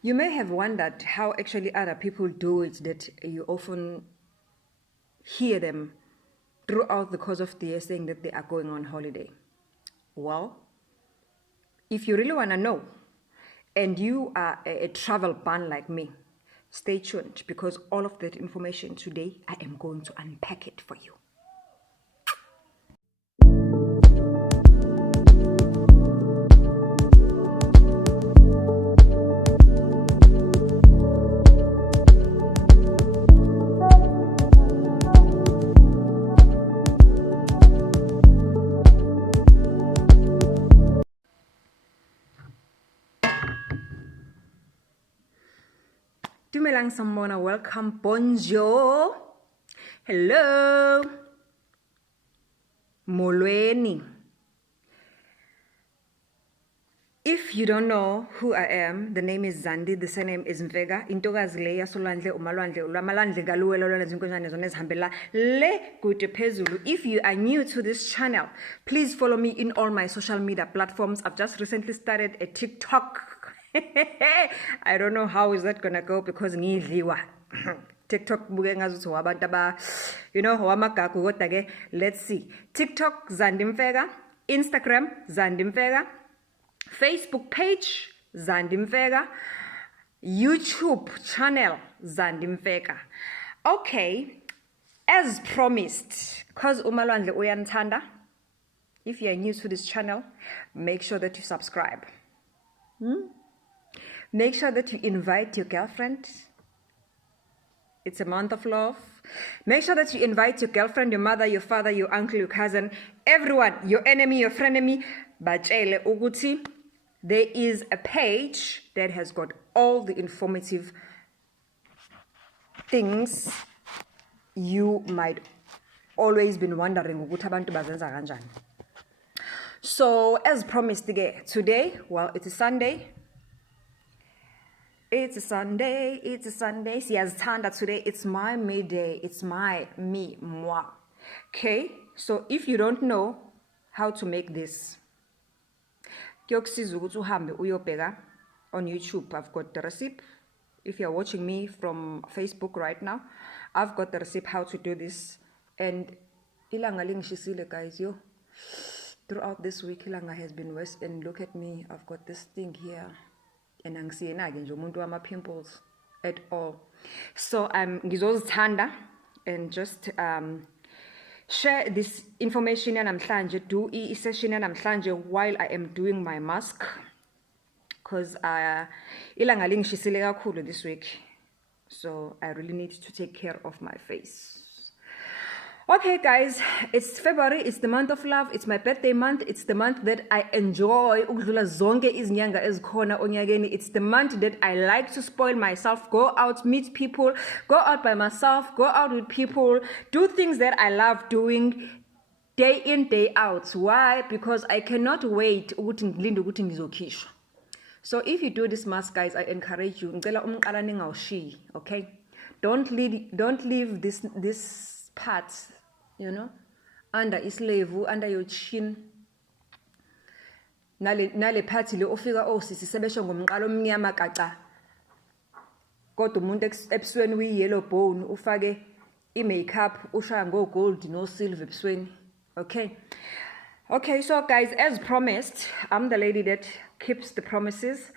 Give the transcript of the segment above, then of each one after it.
You may have wondered how actually other people do it, that you often hear them throughout the course of the year saying that they are going on holiday. Well, if you really want to know, and you are a travel bun like me, stay tuned, because all of that information today, I am going to unpack it for you. Dumelang Sambona, welcome, bonjour, hello, molweni. If you don't know who I am, the name is Zandi, the surname is Mvega. Intokazi le yasolwandle umalwandle ulwamalwandle galuwelo lwana zinkonjane zona ezihambela le kude phezulu. If you are new to this channel, please follow me in all my social media platforms. I've just recently started a TikTok. I don't know how is that gonna go because ngidliwa. TikTok buke ngazuthi wabantu aba, wamagagu kodwa ke, let's see. TikTok Zandi Mvega, Instagram Zandi Mvega, Facebook page Zandi Mvega, YouTube channel Zandi Mvega. Okay, as promised, because umalwandle uyanithanda, if you are new to this channel, make sure that you subscribe. Make sure that you invite your girlfriend. It's a month of love. Make sure that you invite your girlfriend, your mother, your father, your uncle, your cousin, everyone, your enemy, your frenemy. Batshele ukuthi there is a page that has got all the informative things you might always been wondering ukuthi abantu bazenza kanjani. So as promised today, well, it's a Sunday. It's a Sunday. Siyazithanda today. It's my midday. It's me, moi. Okay? So if you don't know how to make this, kuyokusiza ukuthi uhambe uyobheka on YouTube. I've got the recipe. If you're watching me from Facebook right now, I've got the recipe how to do this. And ilanga lingishisile, guys, yo. Throughout this week, ilanga has been worse. And look at me. I've got this thing here. And angisiyena-ke nje umuntu wama-pimples at all. So ngizozithanda and just share this information yanamhlanje, do i-session yanamhlanje while I am doing my mask, because ilanga lingishisile kakhulu this week, so I really need to take care of my face. Okay, guys, it's February, it's the month of love, it's my birthday month, it's the month that I enjoy ukudlula zonke izinyanga ezikhona onyakeni. It's the month that I like to spoil myself, go out, meet people, go out by myself, go out with people, do things that I love doing day in, day out. Why? Because I cannot wait ukuthi ngilinde ukuthi ngizokhishwa. So if you do this mask, guys, I encourage you, ngicela umqala ningawushiyi, okay? Don't leave this part, under islave, under your chin. Nale party le ofika sisi sebesho ngomqalo omnyama kaca. Kodwa umuntu ebusweni uyi-yellow bone ufake i-makeup ushaya ngo-gold no silver ebusweni. Okay, so guys, as promised, I'm the lady that keeps the promises.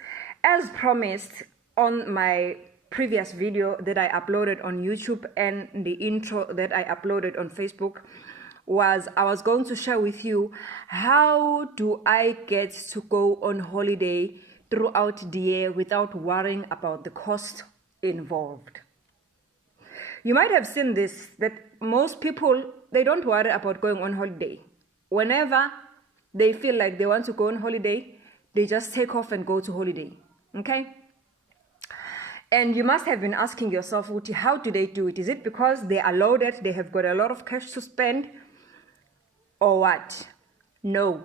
As promised on my previous video that I uploaded on YouTube and the intro that I uploaded on Facebook, I was going to share with you how do I get to go on holiday throughout the year without worrying about the cost involved. You might have seen this, that most people, they don't worry about going on holiday. Whenever they feel like they want to go on holiday, they just take off and go to holiday, okay? And you must have been asking yourself, Uti, how do they do it? Is it because they are loaded, they have got a lot of cash to spend, or what? No.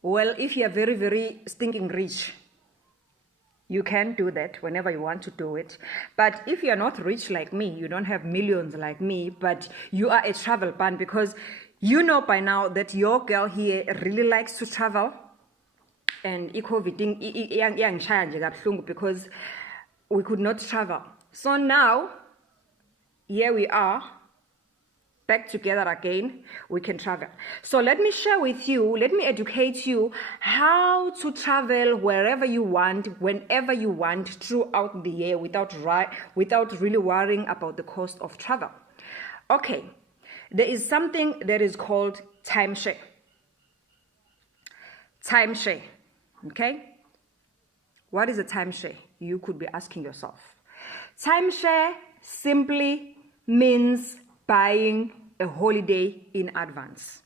Well, if you are very, very stinking rich, you can do that whenever you want to do it. But if you are not rich like me, you don't have millions like me, but you are a travel bun, because you know by now that your girl here really likes to travel. and i-COVID iyangishaya nje kabuhlungu because we could not travel. So now, here we are, back together again, we can travel. So let me share with you, let me educate you how to travel wherever you want, whenever you want, throughout the year without really worrying about the cost of travel. Okay, there is something that is called timeshare. Timeshare, okay? What is a timeshare? You could be asking yourself. Timeshare simply means buying a holiday in advance.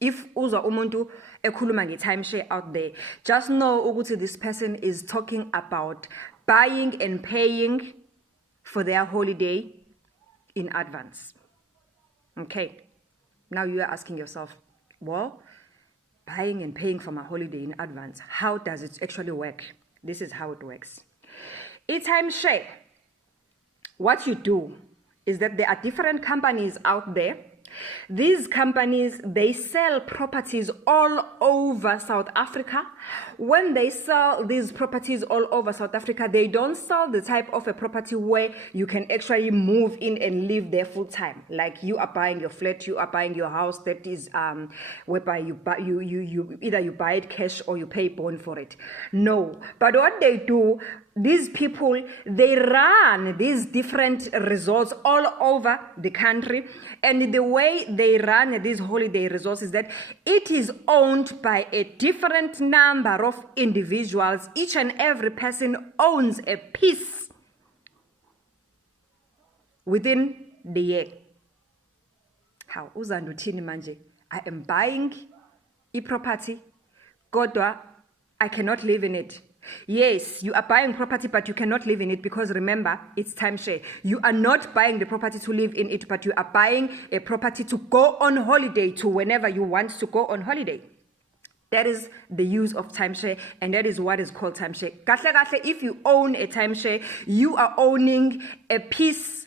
If uza umuntu ekhuluma nge-timeshare out there, just know ukuthi this person is talking about buying and paying for their holiday in advance. Okay, now you are asking yourself, well, buying and paying for my holiday in advance, how does it actually work? This is how it works. In timeshare, what you do is that there are different companies out there. These companies, they sell properties all over South Africa. When they sell these properties all over South Africa, they don't sell the type of a property where you can actually move in and live there full time. Like you are buying your flat, you are buying your house, that is whereby you either you buy it cash or you pay bond for it. No, but what they do, these people, they run these different resorts all over the country, and the way they run these holiday resorts is that it is owned by a different number of individuals. Each and every person owns a piece within the year. How? Uzanduthini manje? I am buying a property, kodwa I cannot live in it. Yes, you are buying property, but you cannot live in it because remember, it's timeshare. You are not buying the property to live in it, but you are buying a property to go on holiday to whenever you want to go on holiday. That is the use of timeshare, and that is what is called timeshare. Kahle kahle, if you own a timeshare, you are owning a piece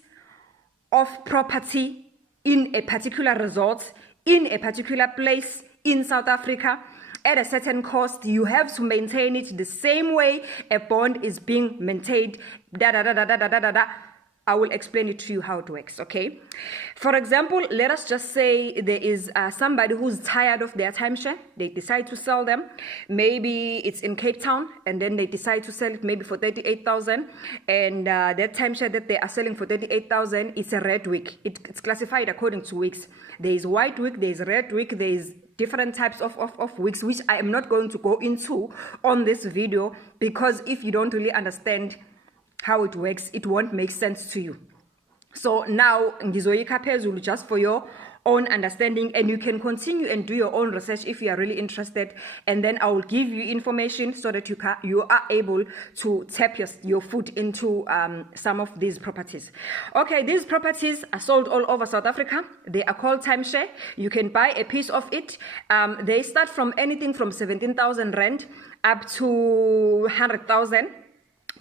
of property in a particular resort, in a particular place in South Africa, at a certain cost. You have to maintain it the same way a bond is being maintained. I will explain it to you how it works, okay? For example, let us just say there is somebody who's tired of their timeshare. They decide to sell them. Maybe it's in Cape Town, and then they decide to sell it maybe for 38,000. And that timeshare that they are selling for 38,000, it's a red week. It's classified according to weeks. There is white week, there is red week, there is different types of weeks, which I am not going to go into on this video, because if you don't really understand how it works, it won't make sense to you. So now, ngizoyika phezulu just for your own understanding, and you can continue and do your own research if you are really interested, and then I will give you information so that you are able to tap your foot into some of these properties. Okay, these properties are sold all over South Africa. They are called timeshare. You can buy a piece of it. They start from anything from 17,000 rand up to 100,000.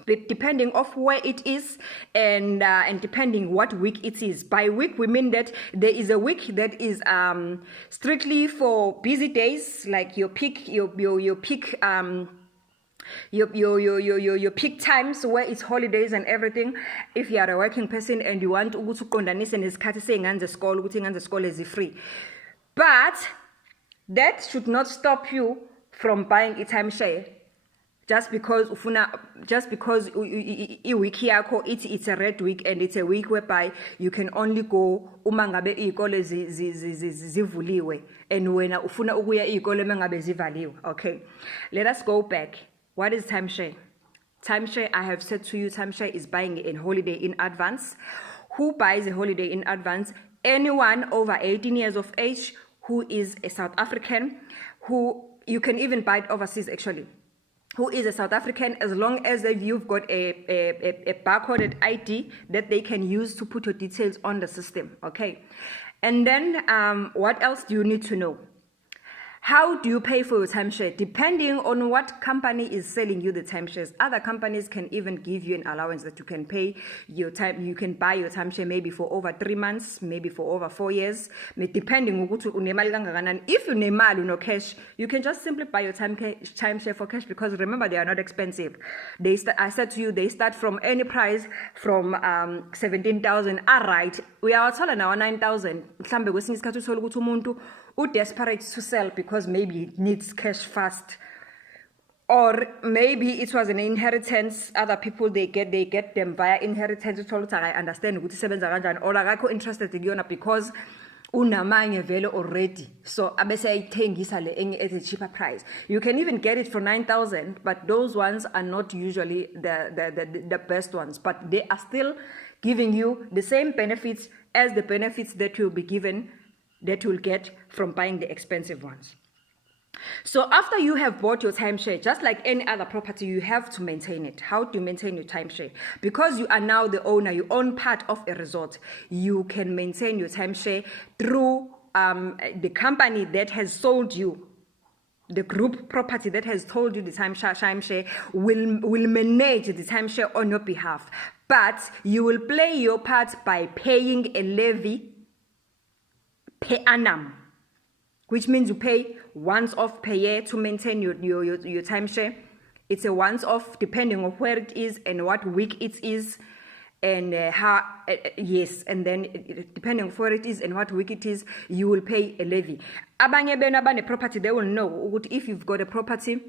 Depending of where it is and depending what week it is. By week we mean that there is a week that is strictly for busy days, like your peak times where it's holidays and everything. If you are a working person and you want to ukuqondanisa nesikhathi senganze school ukuthi nganze school is free, but that should not stop you from buying a timeshare. Just because i-week yakho it's a red week, and it's a week whereby you can only go uma ngabe izikole zivuliwe and wena ufuna ukuya izikole mangabe zivaliwe. Okay, let us go back. What is timeshare? Timeshare, I have said to you, timeshare is buying a holiday in advance. Who buys a holiday in advance? Anyone over 18 years of age who is a South African, who you can even buy it overseas actually, who is a South African, as long as you've got a barcoded ID that they can use to put your details on the system, okay? And then what else do you need to know? How do you pay for your timeshare? Depending on what company is selling you the timeshares. Other companies can even give you an allowance that you can pay your time. You can buy your timeshare maybe for over 3 months, maybe for over 4 years, depending on what unemali kangakanani. If you nemali no cash, you can just simply buy your timeshare for cash, because remember, they are not expensive. I said to you, they start from any price from 17,000. Alright, we are telling now 9,000. Mhlambe kwesinye isikhathi uthola ukuthi umuntu desperate to sell because maybe it needs cash fast, or maybe it was an inheritance. Other people they get them via inheritance. I understand ukuthi sebenza kanjani, or akakho interested in yona because unamanye vele already, so abese ayithengisa le enye at a cheaper price. You can even get it for 9,000, but those ones are not usually the best ones, but they are still giving you the same benefits as the benefits that you'll be given, that you'll get from buying the expensive ones. So after you have bought your timeshare, just like any other property, you have to maintain it. How do you maintain your timeshare? Because you are now the owner, you own part of a resort, you can maintain your timeshare through the company that has sold you, the group property that has told you the timeshare will manage the timeshare on your behalf. But you will play your part by paying a levy per annum, which means you pay once off per year to maintain your timeshare. It's a once off depending on where it is and what week it is, and how yes, and then depending on where it is and what week it is, you will pay a levy. Abanye bena abane property, they will know if you've got a property.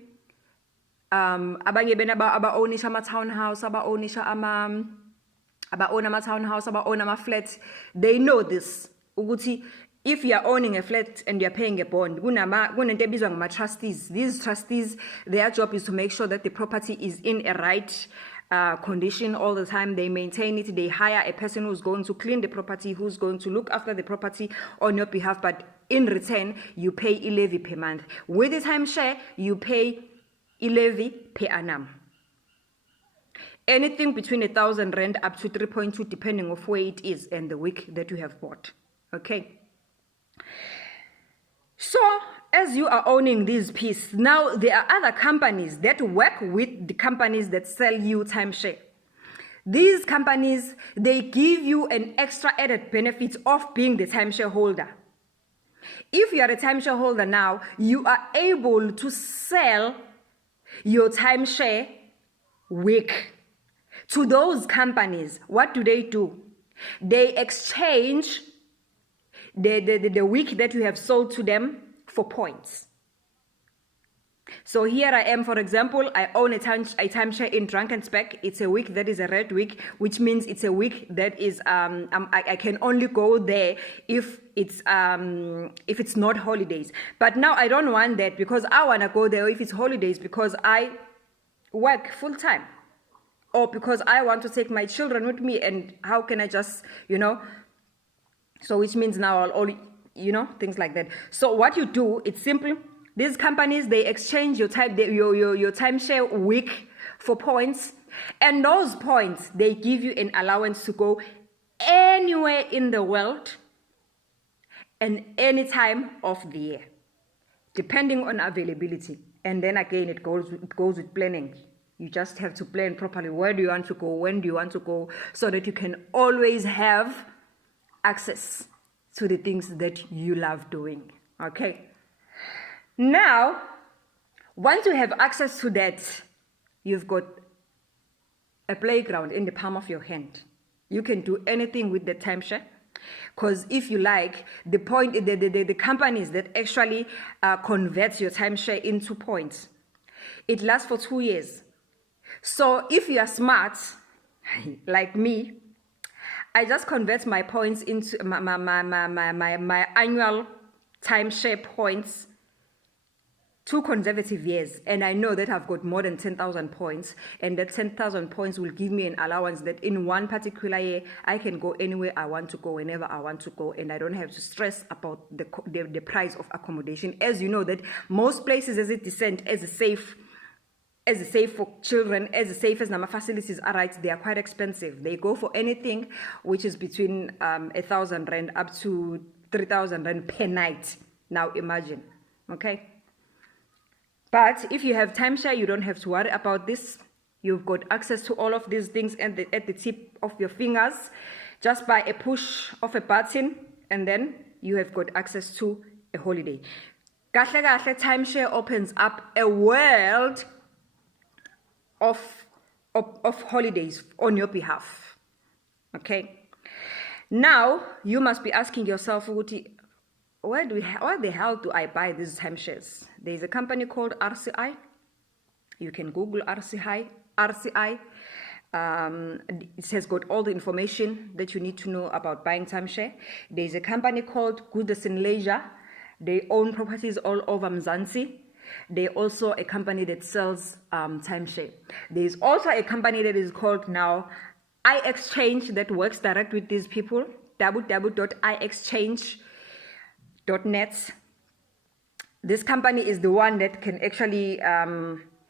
Abanye bena aba ownisha ama townhouse, aba ownisha aba own ama townhouse, aba own ama flats. They know this. If you are owning a flat and you are paying a bond, trustees. These trustees, their job is to make sure that the property is in a right condition all the time. They maintain it. They hire a person who's going to clean the property, who's going to look after the property on your behalf. But in return, you pay a levy per month. With the timeshare, you pay a levy per annum. Anything between 1,000 rand up to 3.2, depending on where it is and the week that you have bought. Okay. So, as you are owning this piece, now there are other companies that work with the companies that sell you timeshare. These companies, they give you an extra added benefit of being the timeshare holder. If you are a timeshare holder now, you are able to sell your timeshare week to those companies. What do? They exchange the week that you have sold to them for points. So here I am, for example, I own a timeshare in Drakensberg. It's a week that is a red week, which means it's a week that is I can only go there if it's not holidays. But now I don't want that, because I want to go there if it's holidays, because I work full time, or because I want to take my children with me, and how can I just, so which means now I'll only, things like that. So what you do, it's simple. These companies, they exchange your timeshare week for points. And those points, they give you an allowance to go anywhere in the world and any time of the year, depending on availability. And then again, it goes with planning. You just have to plan properly. Where do you want to go? When do you want to go? So that you can always have access to the things that you love doing. Okay. Now, once you have access to that, you've got a playground in the palm of your hand. You can do anything with the timeshare, because if you like, the companies that actually convert your timeshare into points, it lasts for 2 years. So if you are smart, like me, I just convert my points into my annual timeshare points 2 consecutive years, and I know that I've got more than 10,000 points, and that 10,000 points will give me an allowance that in one particular year I can go anywhere I want to go, whenever I want to go, and I don't have to stress about the price of accommodation. As you know, that most places, as it descent, as a safe for children, as safe as Nama facilities are, right, they are quite expensive. They go for anything which is between 1,000 rand up to 3,000 rand per night. Now imagine. Okay. But if you have timeshare, you don't have to worry about this. You've got access to all of these things at the tip of your fingers, just by a push of a button, and then you have got access to a holiday. Kahle kahle, timeshare opens up a world of holidays on your behalf. Okay. Now you must be asking yourself, where the hell do I buy these timeshares? There is a company called RCI. You can Google RCI. It has got all the information that you need to know about buying timeshare. There is a company called Goodison Leisure. They own properties all over Mzansi. They're also a company that sells timeshare. There is also a company that is called now iExchange that works direct with these people. www.iexchange.net. This company is the one that can actually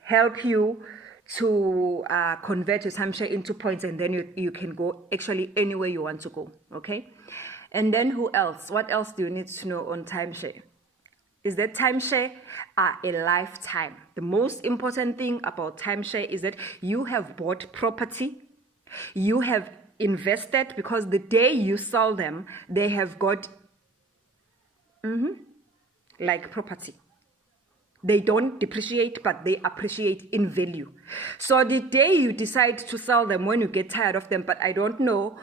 help you to convert your timeshare into points, and then you can go actually anywhere you want to go. Okay. And then who else? What else do you need to know on timeshare? Is that timeshare are a lifetime. The most important thing about timeshare is that you have bought property, you have invested, because the day you sell them, they have got like property. They don't depreciate, but they appreciate in value. So the day you decide to sell them, when you get tired of them, but I don't know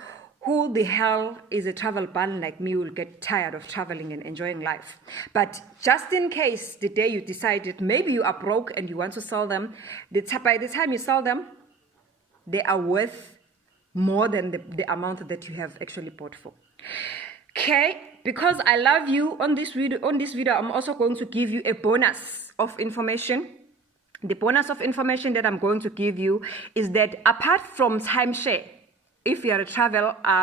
who the hell is a travel bun like me will get tired of traveling and enjoying life. But just in case the day you decided, maybe you are broke and you want to sell them, by the time you sell them, they are worth more than the amount that you have actually bought for. Okay, because I love you, on this video, I'm also going to give you a bonus of information. The bonus of information that I'm going to give you is that apart from timeshare, if you are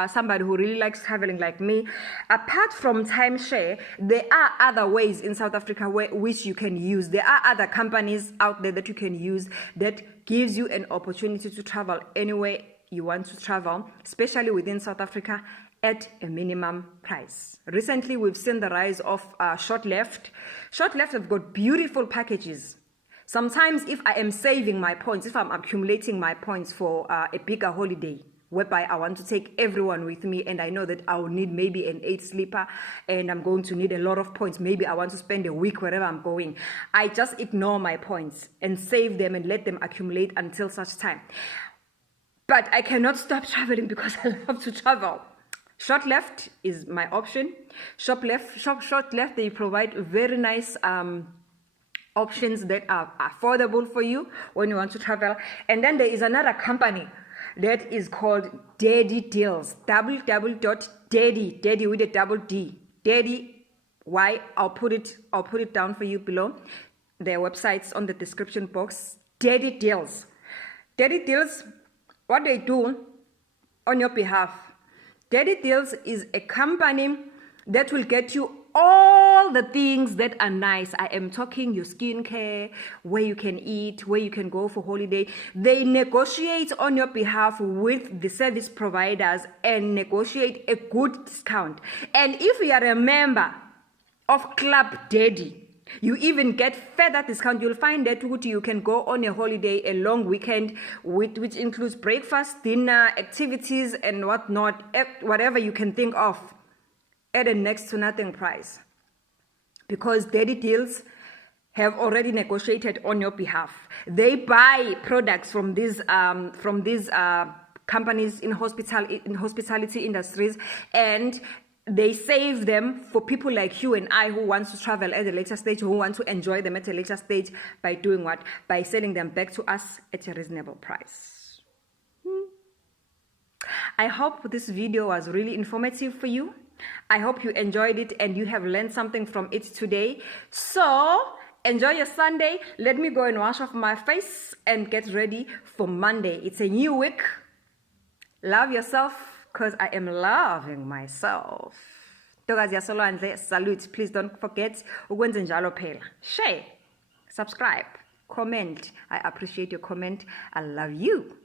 somebody who really likes traveling like me, apart from timeshare, there are other ways in South Africa which you can use. There are other companies out there that you can use that gives you an opportunity to travel anywhere you want to travel, especially within South Africa, at a minimum price. Recently, we've seen the rise of short left. Short left have got beautiful packages. Sometimes if I am saving my points, if I'm accumulating my points for a bigger holiday, whereby I want to take everyone with me, and I know that I will need maybe an 8-sleeper, and I'm going to need a lot of points. Maybe I want to spend a week wherever I'm going. I just ignore my points and save them and let them accumulate until such time. But I cannot stop traveling because I love to travel. Short left is my option. Short left, they provide very nice options that are affordable for you when you want to travel. And then there is another company that is called Daddy Deals. www.daddy, daddy with a double D. Daddy, why? I'll put it down for you below. Their website's on the description box. Daddy Deals. Daddy Deals, what they do on your behalf. Daddy Deals is a company that will get you all the things that are nice. I am talking your skincare, where you can eat, where you can go for holiday. They negotiate on your behalf with the service providers and negotiate a good discount. And if you are a member of Club Daddy, you even get further discount. You'll find that you can go on a holiday, a long weekend, which includes breakfast, dinner, activities, and whatnot, whatever you can think of, at a next to nothing price. Because Daddy Deals have already negotiated on your behalf. They buy products from these companies in hospitality industries, and they save them for people like you and I who want to travel at a later stage, who want to enjoy them at a later stage by doing what? By selling them back to us at a reasonable price. I hope this video was really informative for you. I hope you enjoyed it and you have learned something from it today. So enjoy your Sunday. Let me go and wash off my face and get ready for Monday. It's a new week. Love yourself, because I am loving myself. Salute. Please don't forget ukwenza njalo phela. Share, subscribe, comment. I appreciate your comment. I love you.